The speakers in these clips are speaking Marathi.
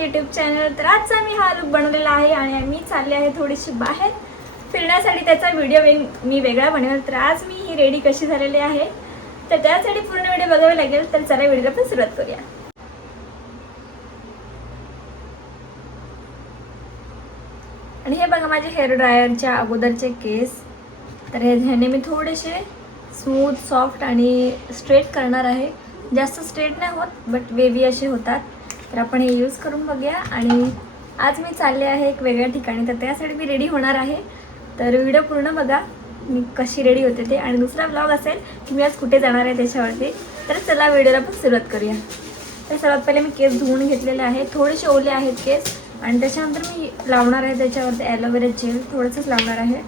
यूट्यूब युट्यूब चॅनल तर आजचा मी हा लुक बनवलेला आहे आणि मी चालले आहे थोडीशी बाहेर. फिरण्यासाठी त्याचा व्हिडिओ वेग मी वेगळा बनवेल. तर आज मी ही रेडी कशी झालेली आहे तर त्यासाठी पूर्ण व्हिडिओ बघावे लागेल. तर चला व्हिडिओला पण सुरुवात करूया. आणि हे बघा माझे हेअर ड्रायरच्या अगोदरचे केस तर हे ह्याने मी थोडेसे स्मूथ सॉफ्ट आणि स्ट्रेट करणार आहे. जास्त स्ट्रेट नाही होत बट वेवी असे होतात. तर आपण हे यूज करून बघूया. आणि आज मी चालले आहे एक वेगळ्या ठिकाणी. तर त्यासाठी मी रेडी होणार आहे. तर व्हिडिओ पूर्ण बघा. मी कशी रेडी होते ते. आणि दुसरा ब्लॉग असेल की मी आज कुठे जाणार आहे त्याच्यावरती. तर चला व्हिडिओला पण सुरुवात करूया. तर सर्वात पहिले मी केस धुवून घेतलेले आहे थोडेसे ओले आहेत केस. आणि त्याच्यानंतर मी लावणार आहे त्याच्यावरती ॲलोवेरा जेल थोडंसंच लावणार आहे.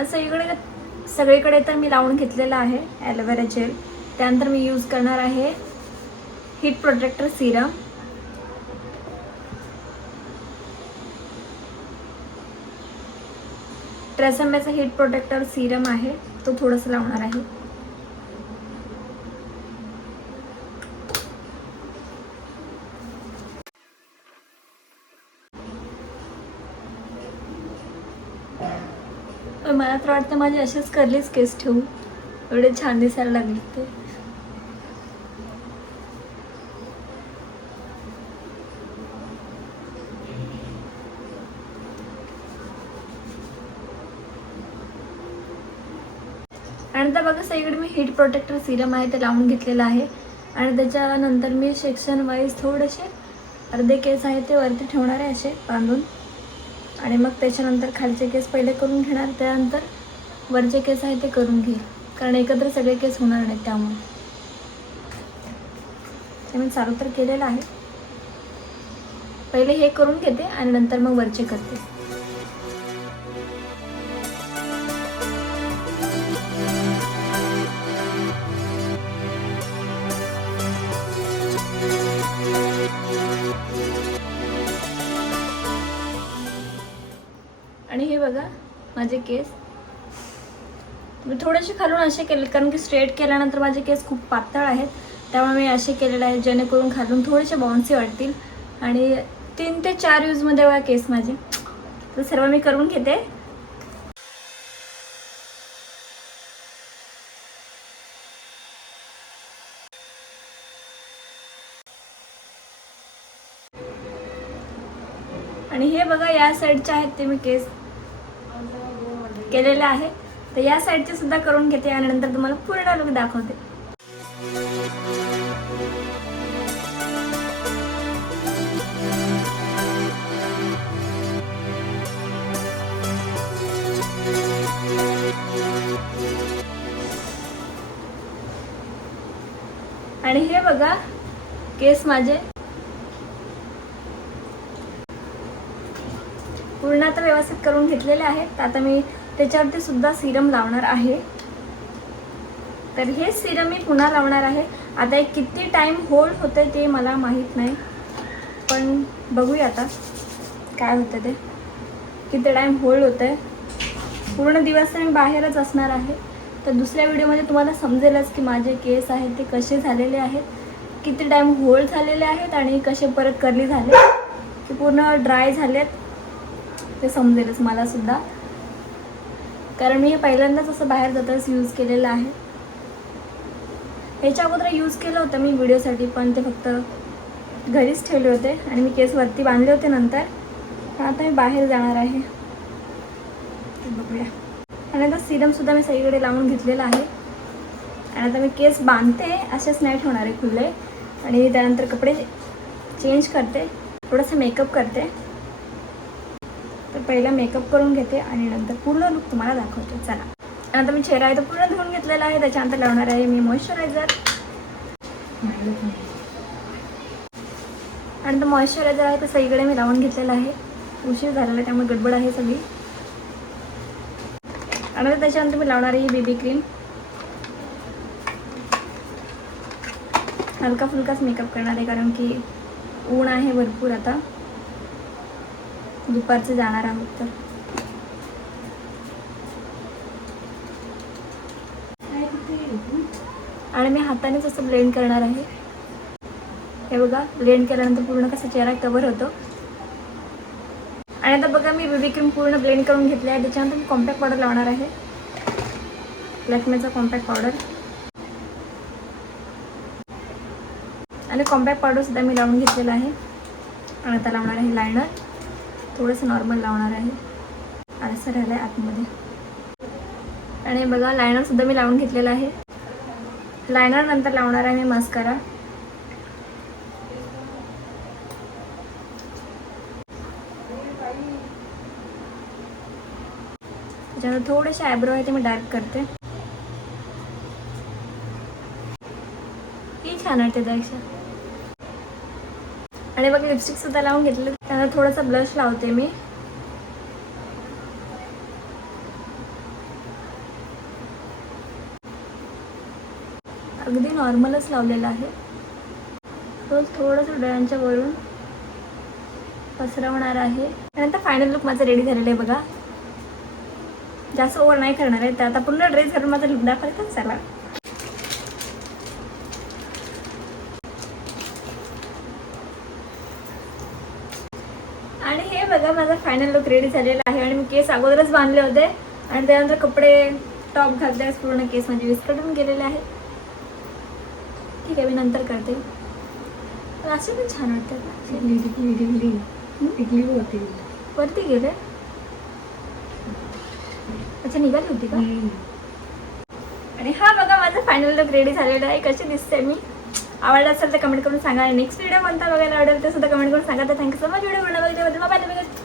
आणि सगळीकडे सगळीकडे तर मी लावून घेतलेलं आहे ॲलोवेरा जेल त्यानंतर मी यूज करणार आहे हीट प्रोटेक्टर सिरम ट्रेसमेचा हीट प्रोटेक्टर सिरम आहे तो थोडंसं लावणार आहे. पण मला तर वाटतं माझे असेच करलीच केस ठेवू. एवढे छान दिसायला लागले ते. आणि आता बघा सगळीकडे मी हीट प्रोटेक्टर सिरम आहे ते लावून घेतलेलं आहे. आणि त्याच्यानंतर मी सेक्शन वाईज थोडेसे अर्धे केस आहे ते वरती ठेवणार आहे असे बांधून. आणि मग त्याच्यानंतर खालचे केस पहिले करून घेणार त्यानंतर वरचे केस आहे ते करून घेईल. कारण एकत्र सगळे केस होणार नाहीत त्यामुळे. ते मी चालू तर केलेलं आहे. पहिले हे करून घेते आणि नंतर मग वरचे करते. माझे केस. मी थोडेसे खालून असे केले कारण की स्ट्रेट केल्यानंतर माझे केस खूप पातळ आहेत. त्यामुळे मी असे केलेले आहेत जेणेकरून खालून थोडेसे बाउन्सी वाटतील. आणि तीन ते चार यूजमध्ये बघा केस माझे. तर सर्व मी करून घेते. आणि हे बघा या साईडचे आहेत ते मी केस. केलेले आहे. तर या साईडचे सुद्धा करून घेते आणि नंतर तुम्हाला पूर्ण लुक दाखवते. आणि हे बघा केस माझे. पूर्ण आता व्यवस्थित करून घेतलेले आहेत. तर आता मी त्याच्यावरती सुद्धा सिरम लावणार आहे. तर हे सिरम मी पुन्हा लावणार आहे. आता एक किती टाईम होल्ड होतं ते मला माहीत नाही. पण बघूया आता काय होतं ते. किती टाईम होल्ड होतं आहे पूर्ण दिवस तर मी बाहेरच असणार आहे. तर दुसऱ्या व्हिडिओमध्ये तुम्हाला समजेलच की माझे केस आहेत ते कसे झालेले आहेत. किती टाईम होल्ड झालेले आहेत आणि कसे परत करली झाले की पूर्ण ड्राय झालेत. ते समजेलच मलासुद्धा कारण मी हे पहिल्यांदाच असं बाहेर जाताच यूज केलेलं आहे. ह्याच्या अगोदर यूज केलं होतं मी व्हिडिओसाठी पण ते फक्त घरीच ठेवले होते आणि मी केस वरती बांधले होते नंतर. पण आता मी बाहेर जाणार आहे. बघूया. आणि आता सिरमसुद्धा मी सगळीकडे लावून घेतलेला आहे. आणि आता मी केस बांधते असेच नाही ठेवणार आहे खुले आणि त्यानंतर कपडे चेंज करते थोडंसं मेकअप करते. तर पहिला मेकअप करून घेते आणि नंतर पूर्ण लुक तुम्हाला दाखवते. चला. आणि आता मी चेहरा आहे तो पूर्ण धुवून घेतलेला आहे. त्याच्यानंतर लावणार आहे मी मॉइश्चरायझर आणि तो मॉइश्चरायझर आहे तर सगळीकडे मी लावून घेतलेलं आहे. उशीर झालेला आहे त्यामुळे गडबड आहे सगळी. आणि त्याच्यानंतर मी लावणार आहे ही बेबी क्रीम हलका फुलकाच मेकअप करणार आहे कारण की ऊन आहे भरपूर आता. दुपारचे जाणार आहोत तर. आणि मी हातानेच असं ब्लेंड करणार आहे. हे बघा ब्लेंड केल्यानंतर पूर्ण कसा चेहरा कवर होतो. आणि आता बघा मी बेबी क्रीम पूर्ण ब्लेंड करून घेतली आहे. त्याच्यानंतर मी कॉम्पॅक्ट पावडर लावणार आहे. लॅक्मेचा कॉम्पॅक्ट पावडर आणि कॉम्पॅक्ट पावडरसुद्धा मी लावून घेतलेला आहे. आणि आता लावणार आहे लायनर थोडंसं नॉर्मल लावणार आहे. आणि असं आहे आतमध्ये. आणि बघा लायनर सुद्धा मी लावून घेतलेला आहे. लायनर नंतर लावणार आहे मी मस्कारा त्याच्यानंतर थोडेसे आयब्रो आहे ते मी डार्क करते. ती छान वाटते त्यापेक्षा आणि बघ लिपस्टिक सुद्धा लावून घेतलं त्यानंतर थोडासा ब्लश लावते मी. अगदी नॉर्मलच लावलेलं आहे. तो थोडंसं डोळ्यांच्या वरून पसरवणार आहे. त्यानंतर फायनल लुक माझं रेडी झालेलं आहे बघा. जास्त ओव्हर नाही करणार आहे. तर आता पूर्ण ड्रेस घालून माझा लुक दाखवायचा चला आणि हे बघा माझा फायनल लुक रेडी झालेला आहे. आणि मी केस अगोदरच बांधले होते. आणि त्यानंतर कपडे टॉप घालल्यास पूर्ण केस म्हणजे विस्कटून गेलेले आहे ठीक आहे मी नंतर करते. पण असे पण छान वाटतात वरती गेले? अच्छा निघाली होती का? आणि हा बघा माझा फायनल लुक रेडी झालेला आहे. कशी दिसते मी? आवडला असेल तर कमेंट करून सांगा. नेक्स्ट व्हिडिओ कोणता बघायला आवडेल ते सुद्धा कमेंट करून सांगा. तर thank you so much video बनवल्याबद्दल bye